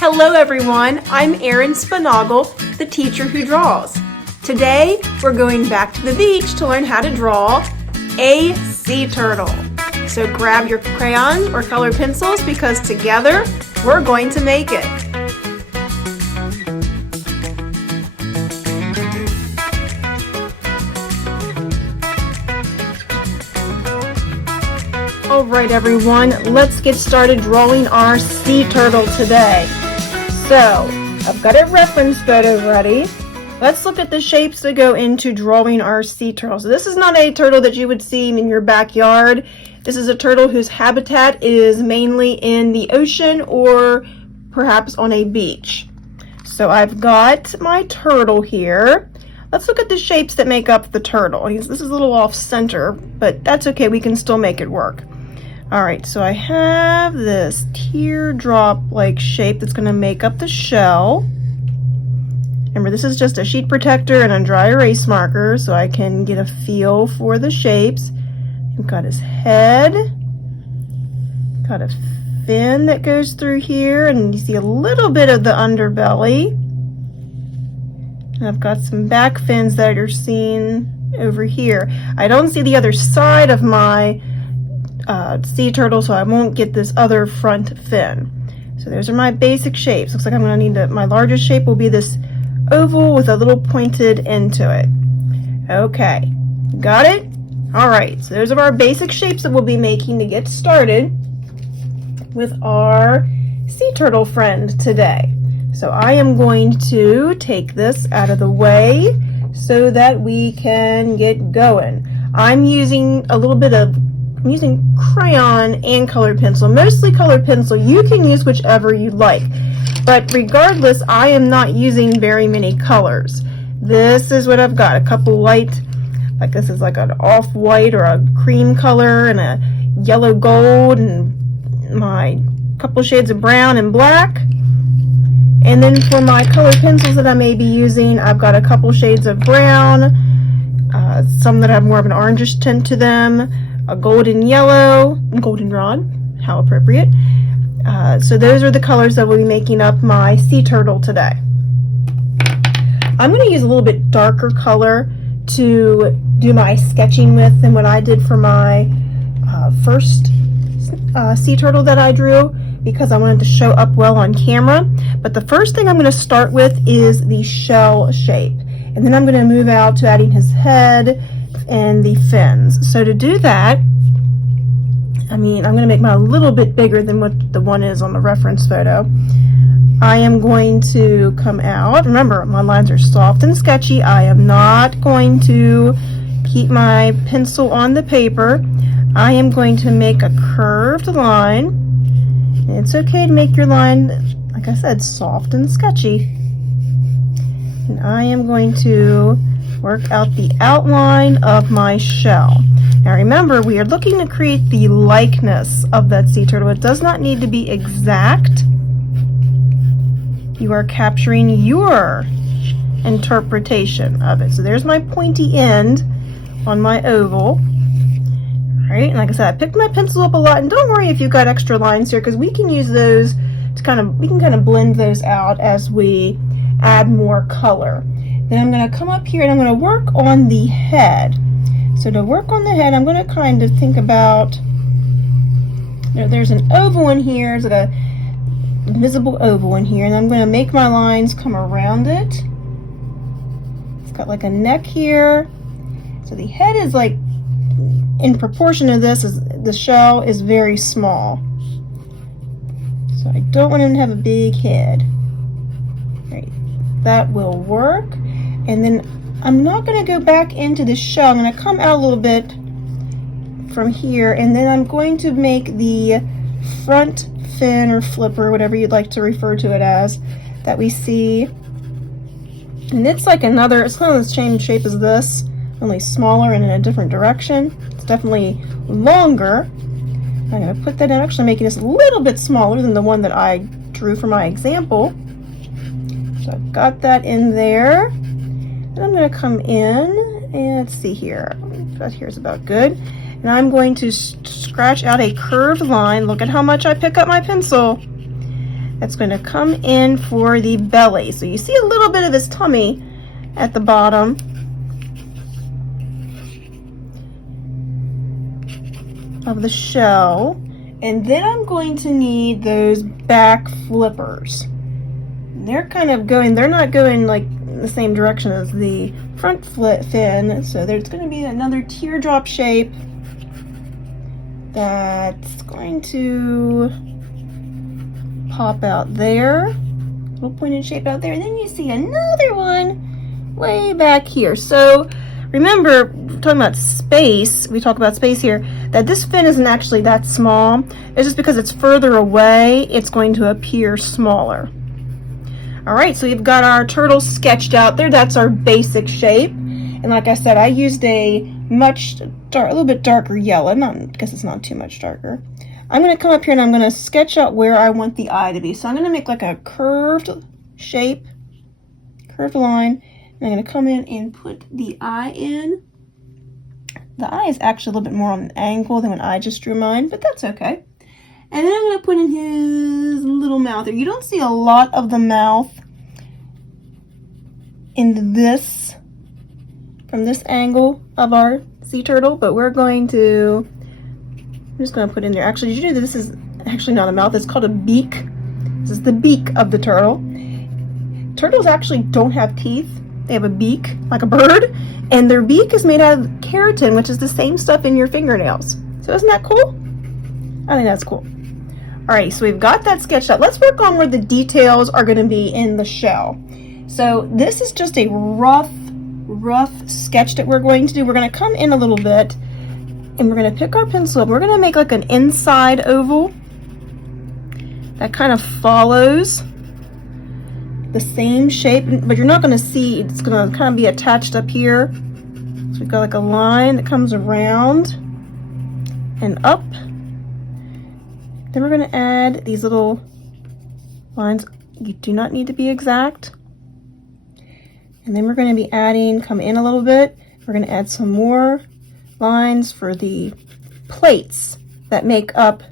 Hello everyone, I'm Erin Spinagle, the teacher who draws. Today we're going back to the beach to learn how to draw a sea turtle. So grab your crayons or colored pencils because together we're going to make it. Alright everyone, let's get started drawing our sea turtle today. So, I've got a reference photo ready. Let's look at the shapes that go into drawing our sea turtle. So this is not a turtle that you would see in your backyard. This is a turtle whose habitat is mainly in the ocean or perhaps on a beach. So I've got my turtle here. Let's look at the shapes that make up the turtle. This is a little off center, but that's okay, we can still make it work. Alright, so I have this teardrop-like shape that's going to make up the shell. Remember, this is just a sheet protector and a dry erase marker, so I can get a feel for the shapes. I've got his head, got a fin that goes through here, and you see a little bit of the underbelly. And I've got some back fins that are seen over here. I don't see the other side of my sea turtle, so I won't get this other front fin. So those are my basic shapes. Looks like I'm going to need my largest shape will be this oval with a little pointed end to it. Okay, got it? Alright, so those are our basic shapes that we'll be making to get started with our sea turtle friend today. So I am going to take this out of the way so that we can get going. I'm using crayon and colored pencil, mostly colored pencil. You can use whichever you like, but regardless, I am not using very many colors. This is what I've got, a couple light, like this is like an off-white or a cream color and a yellow gold and my couple shades of brown and black. And then for my colored pencils that I may be using, I've got a couple shades of brown, some that have more of an orangish tint to them, a golden yellow, goldenrod, how appropriate. So those are the colors that will be making up my sea turtle today. I'm going to use a little bit darker color to do my sketching with than what I did for my first sea turtle that I drew, because I wanted to show up well on camera. But the first thing I'm going to start with is the shell shape, and then I'm going to move out to adding his head and the fins. So to do that, I'm going to make mine a little bit bigger than what the one is on the reference photo. I am going to come out, remember my lines are soft and sketchy, I am not going to keep my pencil on the paper. I am going to make a curved line. And it's okay to make your line, like I said, soft and sketchy. And I am going to work out the outline of my shell. Now remember, we are looking to create the likeness of that sea turtle. It does not need to be exact. You are capturing your interpretation of it. So there's my pointy end on my oval. Alright, and like I said, I picked my pencil up a lot, and don't worry if you've got extra lines here, because we can use those to we can blend those out as we add more color. Then I'm going to come up here and I'm going to work on the head. So to work on the head, I'm going to kind of think about, there's an oval in here, there's a visible oval in here, and I'm going to make my lines come around it. It's got like a neck here. So the head is like, in proportion to this, the shell is very small. So I don't want him to have a big head. Right, that will work. And then I'm not going to go back into the shell. I'm going to come out a little bit from here, and then I'm going to make the front fin or flipper, whatever you'd like to refer to it as, that we see. And it's like it's kind of the same shape as this, only smaller and in a different direction. It's definitely longer. I'm going to put that in, actually making this a little bit smaller than the one that I drew for my example. So I've got that in there. And I'm going to come in and let's see here. About here is about good. And I'm going to scratch out a curved line. Look at how much I pick up my pencil. that's going to come in for the belly. So you see a little bit of his tummy at the bottom. Of the shell. And then I'm going to need those back flippers. They're kind of going, they're not going like the same direction as the front fin, so there's going to be another teardrop shape that's going to pop out there, little pointed shape out there, and then you see another one way back here. So remember, talking about space, we talk about space here, that this fin isn't actually that small. It's just because it's further away, it's going to appear smaller. All right, so we've got our turtle sketched out there. That's our basic shape. And like I said, I used a little bit darker yellow. Because it's not too much darker. I'm going to come up here and I'm going to sketch out where I want the eye to be. So I'm going to make like a curved shape, curved line. And I'm going to come in and put the eye in. The eye is actually a little bit more on an angle than when I just drew mine, but that's okay. And then I'm going to put in his little mouth here. You don't see a lot of the mouth in this, from this angle of our sea turtle, but we're going to, I'm just going to put in there. Actually, did you know that this is actually not a mouth? It's called a beak. This is the beak of the turtle. Turtles actually don't have teeth. They have a beak, like a bird, and their beak is made out of keratin, which is the same stuff in your fingernails. So isn't that cool? I think that's cool. Alright, so we've got that sketched out. Let's work on where the details are going to be in the shell. So this is just a rough sketch that we're going to do. We're going to come in a little bit, and we're going to pick our pencil up. We're going to make like an inside oval that kind of follows the same shape, but you're not going to see, it's going to kind of be attached up here. So we've got like a line that comes around and up. Then we're going to add these little lines. You do not need to be exact. And then we're going to be adding, come in a little bit, we're going to add some more lines for the plates that make up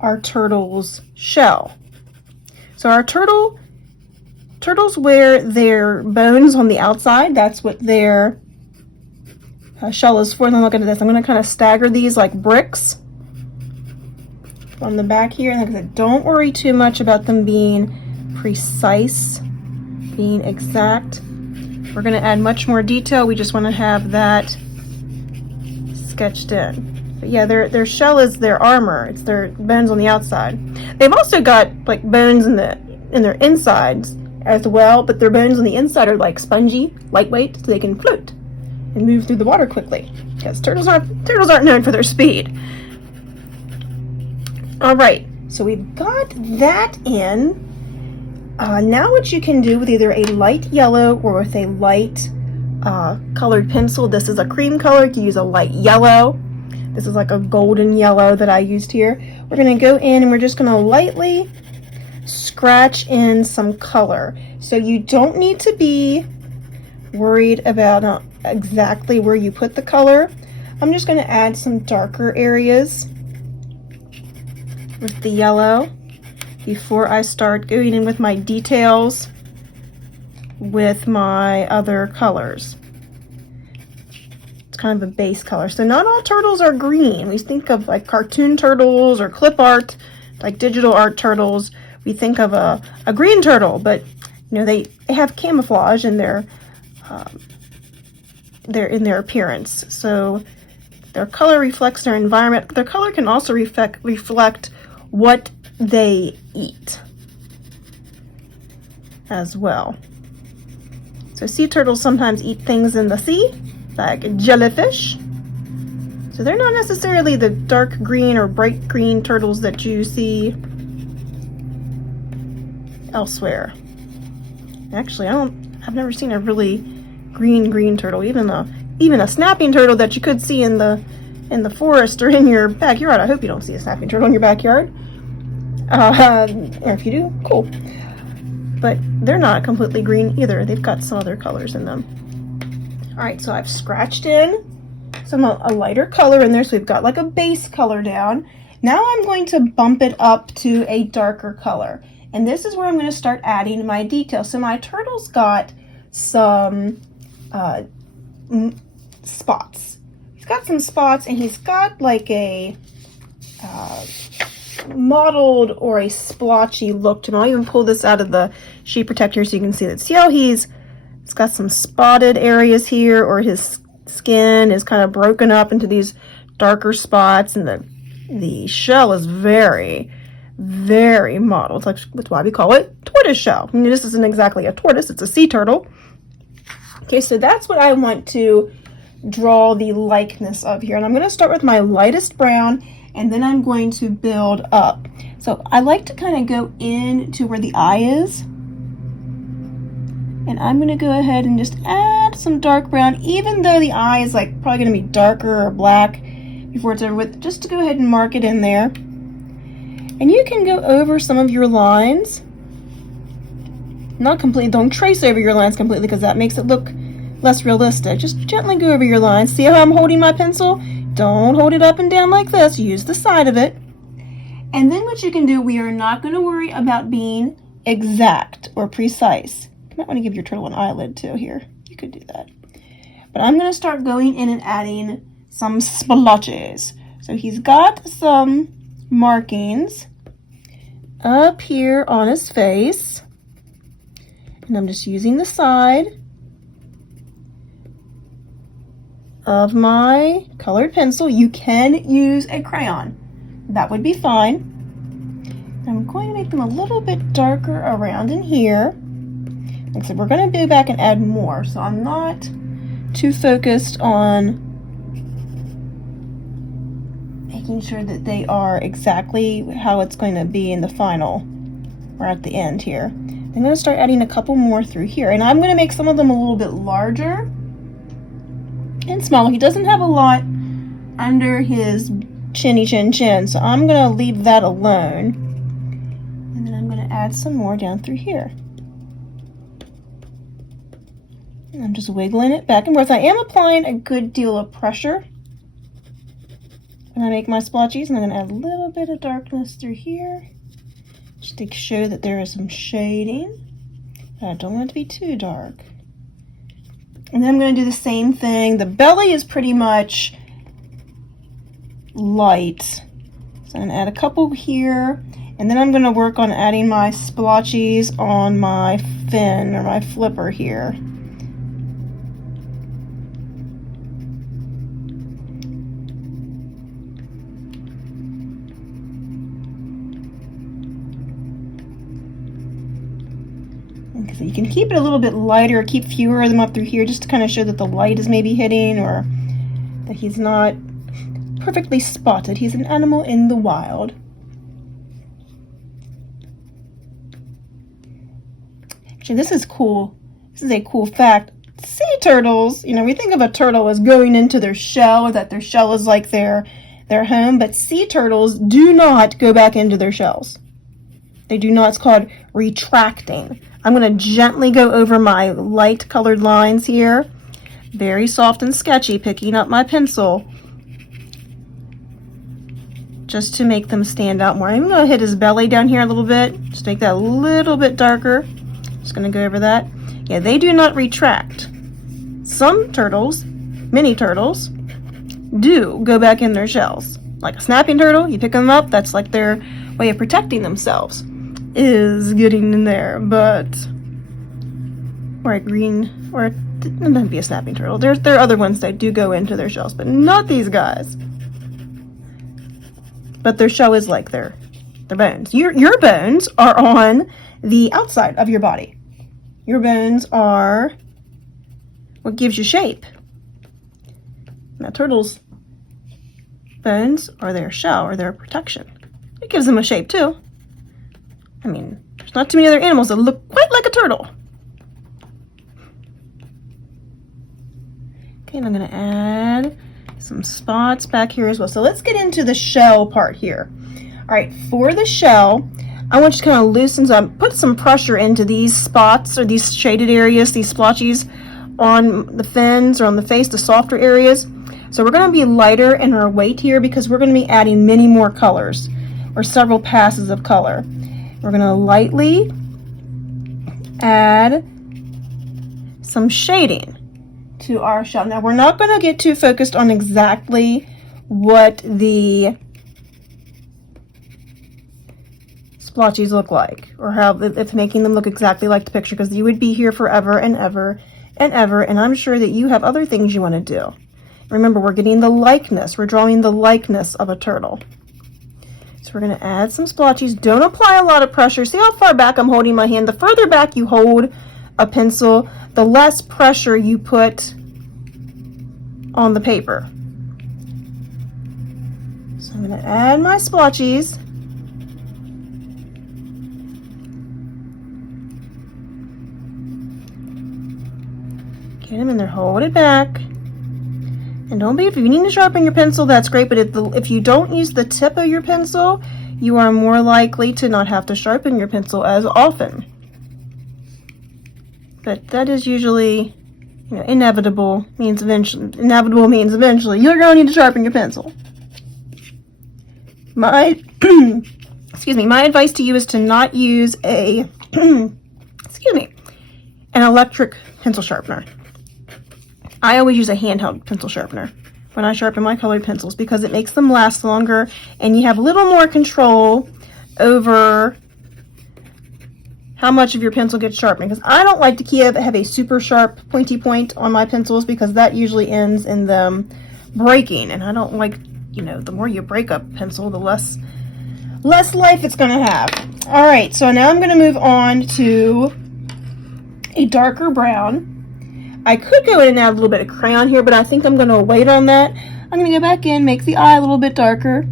our turtle's shell. So our turtles wear their bones on the outside. That's what their shell is for. And then look at this. I'm going to kind of stagger these like bricks on the back here. And like I said, don't worry too much about them being precise, being exact. We're going to add much more detail. We just want to have that sketched in. But yeah, their shell is their armor. It's their bones on the outside. They've also got like bones in their insides as well, but their bones on the inside are like spongy, lightweight, so they can float and move through the water quickly. Because turtles aren't known for their speed. All right, so we've got that in. Now what you can do with either a light yellow or with a light colored pencil. This is a cream color. You can use a light yellow. This is like a golden yellow that I used here. We're going to go in and we're just going to lightly scratch in some color. So you don't need to be worried about exactly where you put the color. I'm just going to add some darker areas with the yellow before I start going in with my details with my other colors. It's kind of a base color. So not all turtles are green. We think of like cartoon turtles or clip art, like digital art turtles. We think of a green turtle, but you know they have camouflage in their appearance. So their color reflects their environment. Their color can also reflect what they eat as well. So sea turtles sometimes eat things in the sea, like jellyfish. So they're not necessarily the dark green or bright green turtles that you see elsewhere. Actually, I've never seen a really green turtle. Even a snapping turtle that you could see in the forest or in your backyard. I hope you don't see a snapping turtle in your backyard. Or if you do, cool. But they're not completely green either. They've got some other colors in them. All right, so I've scratched in a lighter color in there. So we've got like a base color down. Now I'm going to bump it up to a darker color. And this is where I'm going to start adding my details. So my turtle's got some spots. He's got some spots, and he's got like a mottled or a splotchy look to him. I'll even pull this out of the sheet protector so you can see that. See how he's got some spotted areas here, or his skin is kind of broken up into these darker spots, and the shell is very, very mottled. That's why we call it tortoise shell. I mean, this isn't exactly a tortoise, it's a sea turtle. Okay, so that's what I want to draw the likeness of here. And I'm going to start with my lightest brown, and then I'm going to build up. So I like to kind of go into where the eye is. And I'm going to go ahead and just add some dark brown, even though the eye is like probably going to be darker or black before it's over with, just to go ahead and mark it in there. And you can go over some of your lines. Not completely, don't trace over your lines completely because that makes it look less realistic. Just gently go over your lines. See how I'm holding my pencil? Don't hold it up and down like this. Use the side of it. And then what you can do, we are not going to worry about being exact or precise. You might want to give your turtle an eyelid too here. You could do that. But I'm going to start going in and adding some splotches. So he's got some markings up here on his face. And I'm just using the side of my colored pencil. You can use a crayon. That would be fine. I'm going to make them a little bit darker around in here. Like I said, we're going to go back and add more, so I'm not too focused on making sure that they are exactly how it's going to be in the final or at the end here. I'm going to start adding a couple more through here, and I'm going to make some of them a little bit larger and smaller. He doesn't have a lot under his chinny chin, so I'm going to leave that alone. And then I'm going to add some more down through here. And I'm just wiggling it back and forth. I am applying a good deal of pressure when I make my splotches, and I'm going to add a little bit of darkness through here just to show that there is some shading. But I don't want it to be too dark. And then I'm going to do the same thing. The belly is pretty much light. So I'm going to add a couple here, and then I'm going to work on adding my splotches on my fin or my flipper here. So you can keep it a little bit lighter, keep fewer of them up through here just to kind of show that the light is maybe hitting, or that he's not perfectly spotted. He's an animal in the wild. Actually, this is cool. This is a cool fact. Sea turtles, you know, we think of a turtle as going into their shell, or that their shell is like their home, but sea turtles do not go back into their shells. They do not. It's called retracting. I'm going to gently go over my light colored lines here. Very soft and sketchy, picking up my pencil just to make them stand out more. I'm going to hit his belly down here a little bit, just make that a little bit darker. Just going to go over that. Yeah, they do not retract. Some turtles, mini turtles, do go back in their shells. Like a snapping turtle, you pick them up, that's like their way of protecting themselves, is getting in there. But or a green, or it doesn't be a snapping turtle. There are other ones that do go into their shells, but not these guys. But their shell is like their bones. Your bones are on the outside of your body. Your bones are what gives you shape. Now turtles' bones are their shell, or their protection. It gives them a shape too. I mean, there's not too many other animals that look quite like a turtle. Okay, and I'm going to add some spots back here as well. So let's get into the shell part here. All right, for the shell, I want you to kind of loosen up, put some pressure into these spots, or these shaded areas, these splotches on the fins or on the face, the softer areas. So we're going to be lighter in our weight here because we're going to be adding many more colors, or several passes of color. We're going to lightly add some shading to our shell. Now we're not going to get too focused on exactly what the splotchies look like, or how it's making them look exactly like the picture, because you would be here forever and ever and ever, and I'm sure that you have other things you want to do. Remember, we're getting the likeness. We're drawing the likeness of a turtle. So we're going to add some splotchies. Don't apply a lot of pressure. See how far back I'm holding my hand? The further back you hold a pencil, the less pressure you put on the paper. So I'm going to add my splotchies. Get them in there, hold it back. And don't be, if you need to sharpen your pencil, that's great, but if you don't use the tip of your pencil, you are more likely to not have to sharpen your pencil as often. But that is usually, you know, inevitable means eventually you're going to need to sharpen your pencil. My excuse me, my advice to you is to not use a excuse me, an electric pencil sharpener. I always use a handheld pencil sharpener when I sharpen my colored pencils because it makes them last longer and you have a little more control over how much of your pencil gets sharpened. Because I don't like to have a super sharp pointy point on my pencils because that usually ends in them breaking, and I don't like, you know, the more you break a pencil, the less life it's going to have. All right, so now I'm going to move on to a darker brown. I could go in and add a little bit of crayon here, but I think I'm going to wait on that. I'm going to go back in, make the eye a little bit darker.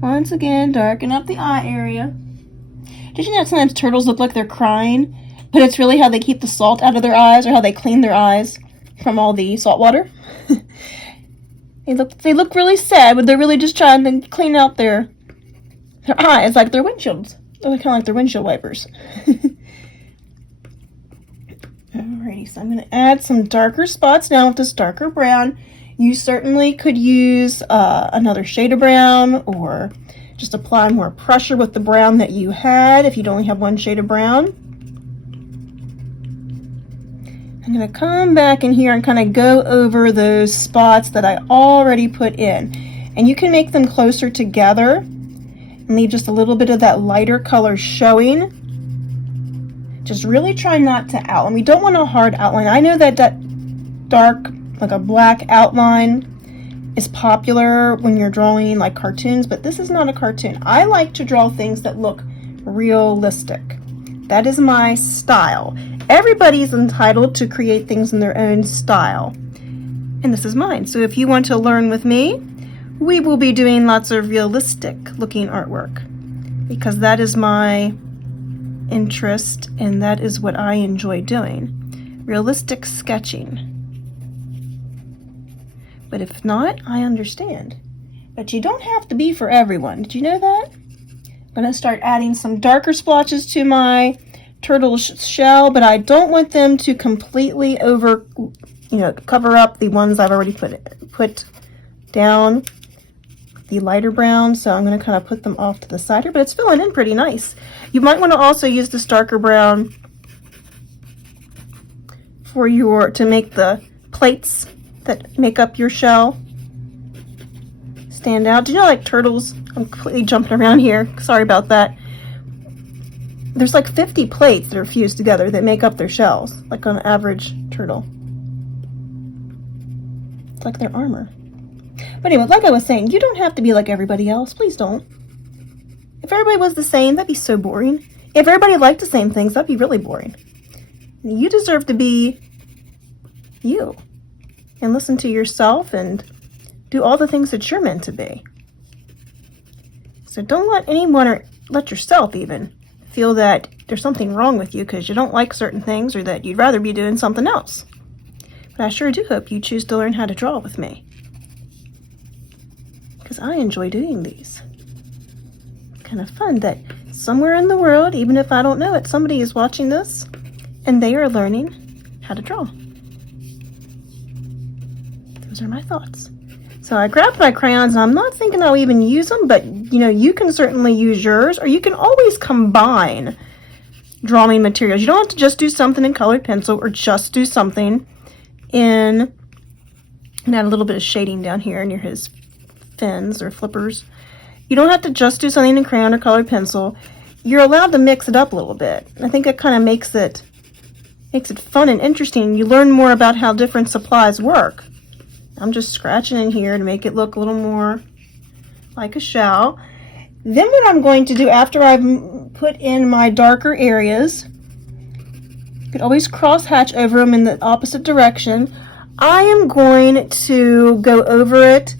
Once again, darken up the eye area. Did you know that sometimes turtles look like they're crying, but it's really how they keep the salt out of their eyes, or how they clean their eyes from all the salt water? They look really sad, but they're really just trying to clean out their eyes, like their windshields. They're kind of like their windshield wipers. Alrighty, so I'm going to add some darker spots now with this darker brown. You certainly could use another shade of brown, or just apply more pressure with the brown that you had if you'd only have one shade of brown. I'm going to come back in here and kind of go over those spots that I already put in. And you can make them closer together and leave just a little bit of that lighter color showing. Just really try not to outline. We don't want a hard outline. I know that dark, like a black outline is popular when you're drawing like cartoons, but this is not a cartoon. I like to draw things that look realistic. That is my style. Everybody's entitled to create things in their own style, and this is mine. So if you want to learn with me, we will be doing lots of realistic looking artwork, because that is my interest and that is what I enjoy doing. Realistic sketching. But if not, I understand. But you don't have to be for everyone. Did you know that? I'm going to start adding some darker splotches to my turtle shell, but I don't want them to completely cover up the ones I've already put down, the lighter brown. So I'm going to kind of put them off to the side here, but it's filling in pretty nice. You might want to also use this darker brown to make the plates that make up your shell stand out. Do you know, like turtles, I'm completely jumping around here, sorry about that. There's like 50 plates that are fused together that make up their shells, like on an average turtle. It's like their armor. But anyway, like I was saying, you don't have to be like everybody else. Please don't. If everybody was the same, that'd be so boring. If everybody liked the same things, that'd be really boring. You deserve to be you and listen to yourself and do all the things that you're meant to be. So don't let anyone, or let yourself even, feel that there's something wrong with you because you don't like certain things, or that you'd rather be doing something else. But I sure do hope you choose to learn how to draw with me, because I enjoy doing these. It's kind of fun that somewhere in the world, even if I don't know it, somebody is watching this and they are learning how to draw. Those are my thoughts. So I grabbed my crayons, and I'm not thinking I'll even use them, but you know, you can certainly use yours, or you can always combine drawing materials. You don't have to just do something in colored pencil or just do something in, and add a little bit of shading down here near his fins or flippers. You don't have to just do something in crayon or colored pencil. You're allowed to mix it up a little bit. I think that kind of makes it fun and interesting. You learn more about how different supplies work. I'm just scratching in here to make it look a little more like a shell. Then what I'm going to do after I've put in my darker areas, you could always cross hatch over them in the opposite direction. I am going to go over it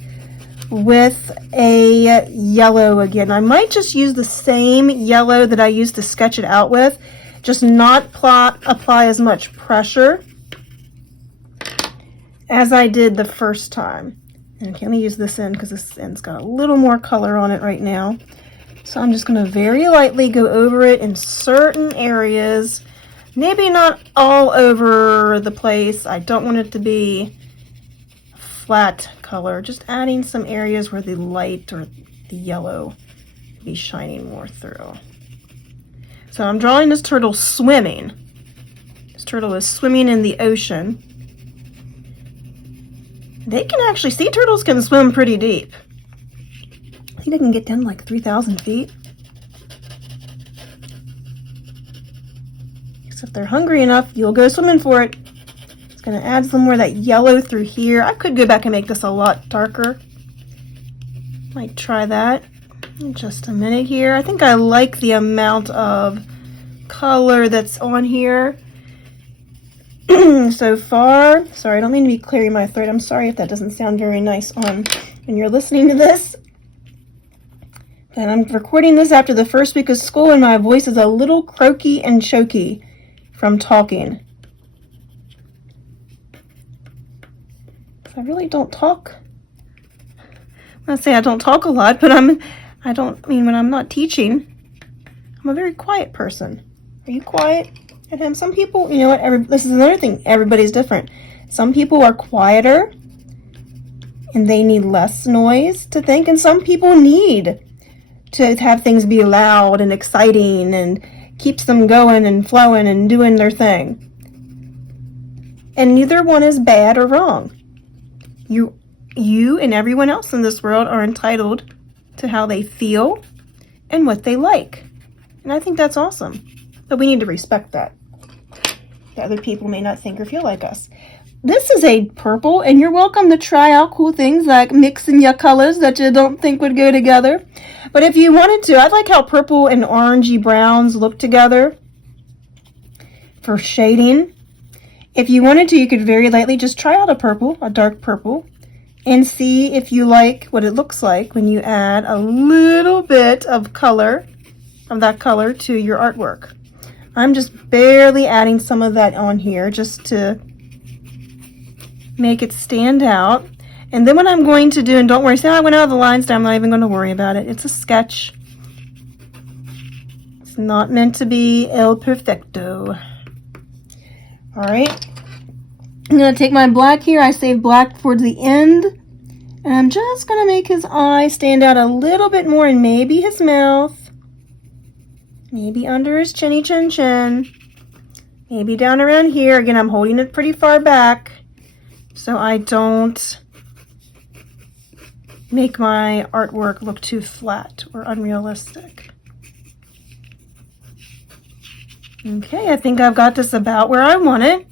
with a yellow again. I might just use the same yellow that I used to sketch it out with, just not apply as much pressure as I did the first time. Okay, let me use this end because this end's got a little more color on it right now. So I'm just going to very lightly go over it in certain areas. Maybe not all over the place. I don't want it to be a flat color. Just adding some areas where the light or the yellow will be shining more through. So I'm drawing this turtle swimming. This turtle is swimming in the ocean. They can actually, sea turtles can swim pretty deep. I think they can get down to like 3,000 feet. So if they're hungry enough, you'll go swimming for it. It's going to add some more of that yellow through here. I could go back and make this a lot darker. Might try that in just a minute here. I think I like the amount of color that's on here so far. Sorry, I don't mean to be clearing my throat. I'm sorry if that doesn't sound very nice on when you're listening to this. And I'm recording this after the first week of school, and my voice is a little croaky and choky from talking. I really don't talk. I say I don't talk a lot, but I don't mean when I'm not teaching. I'm a very quiet person. Are you quiet at home? Some people, you know what, this is another thing, everybody's different. Some people are quieter and they need less noise to think, and some people need to have things be loud and exciting and keeps them going and flowing and doing their thing. And neither one is bad or wrong. You and everyone else in this world are entitled to how they feel and what they like. And I think that's awesome. But we need to respect that. The other people may not think or feel like us. This is a purple, and you're welcome to try out cool things like mixing your colors that you don't think would go together. But if you wanted to, I like how purple and orangey browns look together for shading. If you wanted to, you could very lightly just try out a purple, a dark purple, and see if you like what it looks like when you add a little bit of color, of that color to your artwork. I'm just barely adding some of that on here just to make it stand out. And then what I'm going to do, and don't worry, see how I went out of the lines there, I'm not even going to worry about it. It's a sketch. It's not meant to be el perfecto. All right. I'm going to take my black here. I saved black towards the end. And I'm just going to make his eye stand out a little bit more, and maybe his mouth. Maybe under his chinny chin chin. Maybe down around here. Again, I'm holding it pretty far back so I don't make my artwork look too flat or unrealistic. Okay, I think I've got this about where I want it.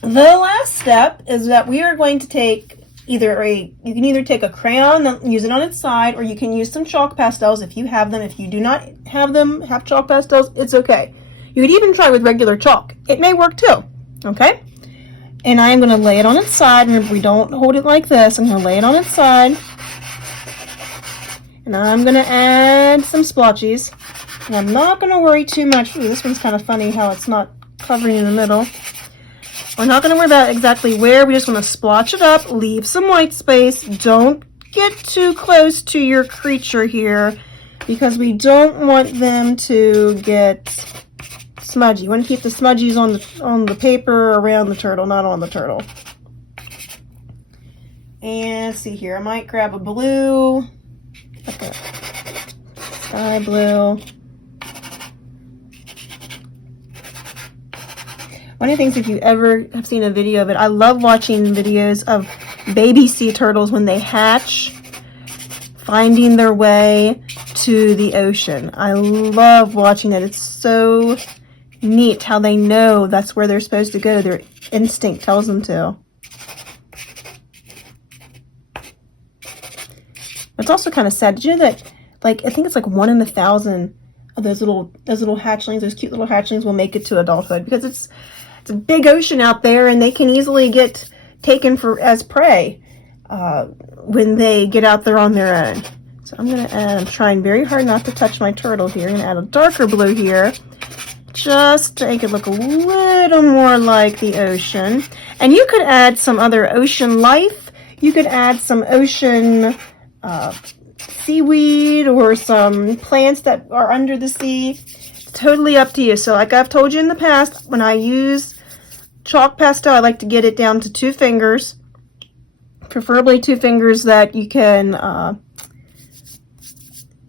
The last step is that we are going to take you can either take a crayon and use it on its side, or you can use some chalk pastels if you have them. If you do not have chalk pastels, it's okay. You could even try with regular chalk. It may work too, okay? And I am going to lay it on its side. Remember, we don't hold it like this. I'm going to lay it on its side. And I'm going to add some splotches. And I'm not going to worry too much. Ooh, this one's kind of funny how it's not covering in the middle. We're not going to worry about exactly where. We just want to splotch it up, leave some white space. Don't get too close to your creature here because we don't want them to get smudgy. You want to keep the smudgies on the paper around the turtle, not on the turtle. And let's see here, I might grab a blue, like a sky blue. One of the things, if you ever have seen a video of it, I love watching videos of baby sea turtles when they hatch, finding their way to the ocean. I love watching it. It's so neat how they know that's where they're supposed to go. Their instinct tells them to. It's also kind of sad. Did you know that, like, I think it's like 1 in 1,000 of those little hatchlings, those cute little hatchlings, will make it to adulthood, because it's a big ocean out there, and they can easily get taken as prey when they get out there on their own. So I'm trying very hard not to touch my turtle here. I'm gonna add a darker blue here, just to make it look a little more like the ocean. And you could add some other ocean life. You could add some ocean seaweed or some plants that are under the sea. It's totally up to you. So like I've told you in the past, when I use chalk pastel, I like to get it down to 2 fingers, preferably 2 fingers that you can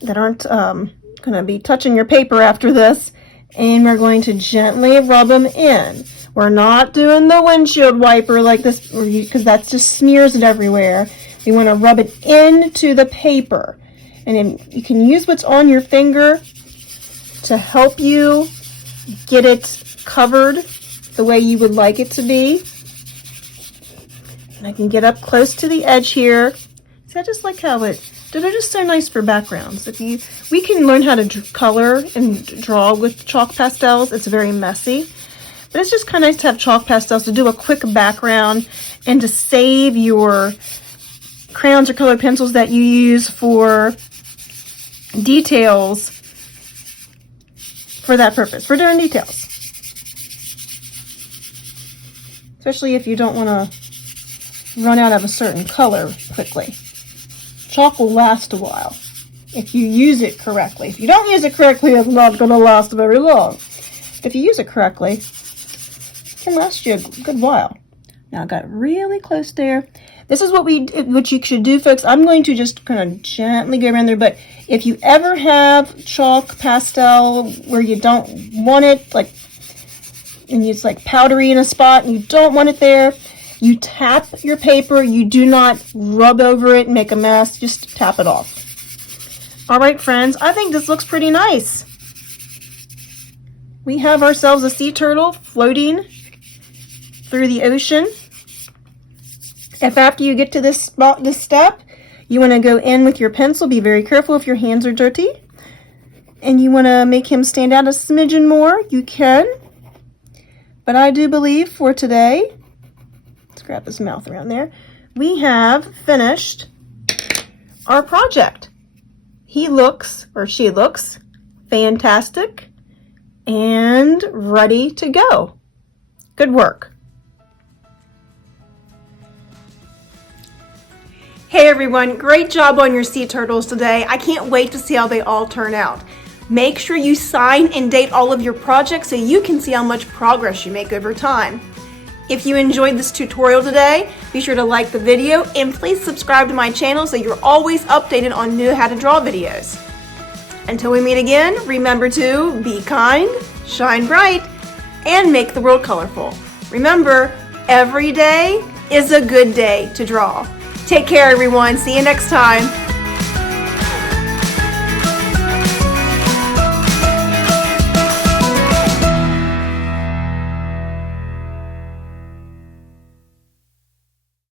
that aren't going to be touching your paper after this, and we're going to gently rub them in. We're not doing the windshield wiper like this, because that just smears it everywhere. You want to rub it into the paper, and then you can use what's on your finger to help you get it covered the way you would like it to be. And I can get up close to the edge here. See, I just like how they're just so nice for backgrounds. We can learn how to color and draw with chalk pastels. It's very messy, but it's just kind of nice to have chalk pastels to do a quick background and to save your crayons or colored pencils that you use for details for that purpose, for doing details. Especially if you don't want to run out of a certain color quickly. Chalk will last a while if you use it correctly. If you don't use it correctly, it's not going to last very long. But if you use it correctly, it can last you a good while. Now I got really close there. This is what you should do, folks. I'm going to just kind of gently go around there, but if you ever have chalk pastel where you don't want it, like, and it's like powdery in a spot and you don't want it there, you tap your paper. You do not rub over it and make a mess. Just tap it off. All right, friends, I think this looks pretty nice. We have ourselves a sea turtle floating through the ocean. If after you get to this step, you want to go in with your pencil, be very careful if your hands are dirty, and you want to make him stand out a smidgen more, you can. But I do believe for today, let's grab his mouth around there, we have finished our project. He looks, or she looks, fantastic and ready to go. Good work. Hey everyone, great job on your sea turtles today. I can't wait to see how they all turn out. Make sure you sign and date all of your projects so you can see how much progress you make over time. If you enjoyed this tutorial today, be sure to like the video and please subscribe to my channel so you're always updated on new how to draw videos. Until we meet again, remember to be kind, shine bright, and make the world colorful. Remember, every day is a good day to draw. Take care, everyone. See you next time.